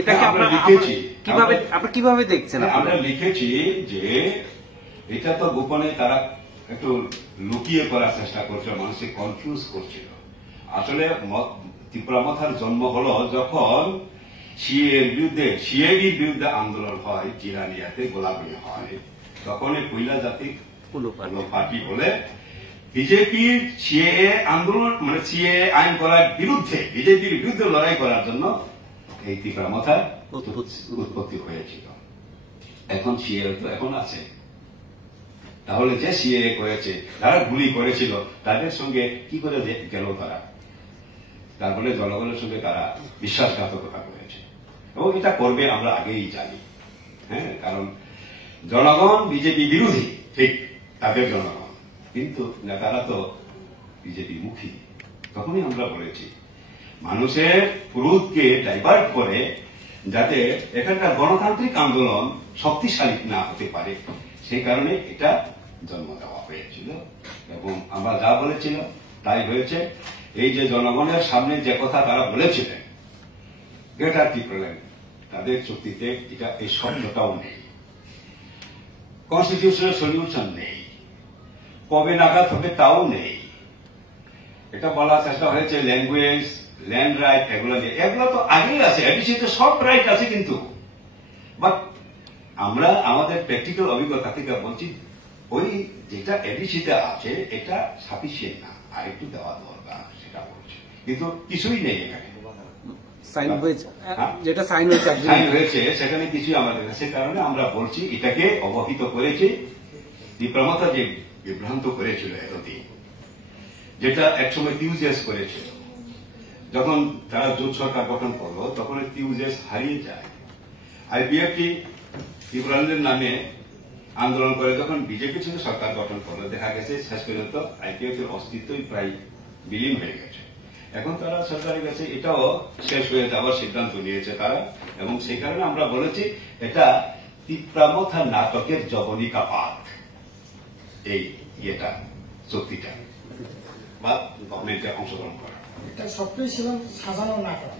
এটাকে আমরা লিখেছি। কিভাবে দেখছেন? আমরা লিখেছি যে এটা তো গোপনে তারা একটু লুকিয়ে করার চেষ্টা করছে, মানুষকে কনফিউজ করছিল। আসলে ত্রিপুরা মাথার জন্ম হলো যখন সিএবির বিরুদ্ধে আন্দোলন হয়, জিরানিয়াতে গোলাগুলি হয়, তখন এই কয়লা জাতি পার্টি বলে বিজেপির সিএএ আন্দোলন মানে সিএএ আইন করার বিরুদ্ধে, বিজেপির বিরুদ্ধে লড়াই করার জন্য এই ত্রিপুরা মাথার উৎপত্তি হয়েছিল। এখন সিএএ তো এখন আছে, তাহলে যে সিএএ করেছে, যারা গুলি করেছিল, তাদের সঙ্গে কি করে গেল তারা? তারপরে জনগণের সঙ্গে তারা বিশ্বাসঘাতকতা করেছে এবং এটা করবে আমরা আগেই জানি। হ্যাঁ, কারণ জনগণ বিজেপি বিরোধী, ঠিক তাদের জনগণ, কিন্তু নেতারা তো বিজেপি মুখী। তখনই আমরা বলেছি মানুষের ক্রোধকে ডাইভার্ট করে যাতে এখানকার গণতান্ত্রিক আন্দোলন শক্তিশালী না হতে পারে, সেই কারণে এটা জন্ম দেওয়া হয়েছিল এবং আমরা যা বলেছিলাম তাই হয়েছে। এই যে জনগণের সামনে যে কথা তারা বলেছিলেন, গ্রেটার ত্রিপুরাল্যান্ড, তাদের চুক্তিতে এটা এই শব্দটাও নেই, কনস্টিটিউশনাল সলিউশন নেই, কবে নাগাদ হবে তাও নেই। এটা বলার চেষ্টা হয়েছে ল্যাঙ্গুয়েজ, ল্যান্ড রাইট, এগুলো তো আগেই আছে, এডিসিতে সব রাইট আছে, কিন্তু বাট আমরা আমাদের প্র্যাকটিক্যাল অভিজ্ঞতা থেকে বলছি ওই যেটা এডিসিতে আছে এটা সাফিসিয়েন্ট না, আর একটু দেওয়া দরকার, সেটা বলছে, কিন্তু কিছুই নেই এখানে। যেটা সাইন হয়েছে সেখানে কিছুই আমাদের, সে কারণে আমরা বলছি এটাকে অবহিত করেছি। ত্রিপুরা যে বিভ্রান্ত করেছিল এতদিন, যেটা একসময় টিউজেস করেছিল, যখন তারা জোট সরকার গঠন করলো তখন টিউজেস হারিয়ে যায়। আইপিএফটি ত্রিপুরাল্যান্ডের নামে আন্দোলন করে যখন বিজেপির সঙ্গে সরকার গঠন করলো, দেখা গেছে শেষ পর্যন্ত আইপিএফ এর অস্তিত্বই প্রায় বিলীন হয়ে গেছে। এখন তারা সরকারের কাছে এটাও শেষ হয়ে যাওয়ার সিদ্ধান্ত নিয়েছে তারা, এবং সেই কারণে আমরা বলেছি এটা ত্রিপুরা নাটকের জবনিকা পাঠ, এই ইয়েটা চুক্তিটা বা গভর্নমেন্টে অংশগ্রহণ করা, এটা সবটাই ছিল সাজানো নাটক।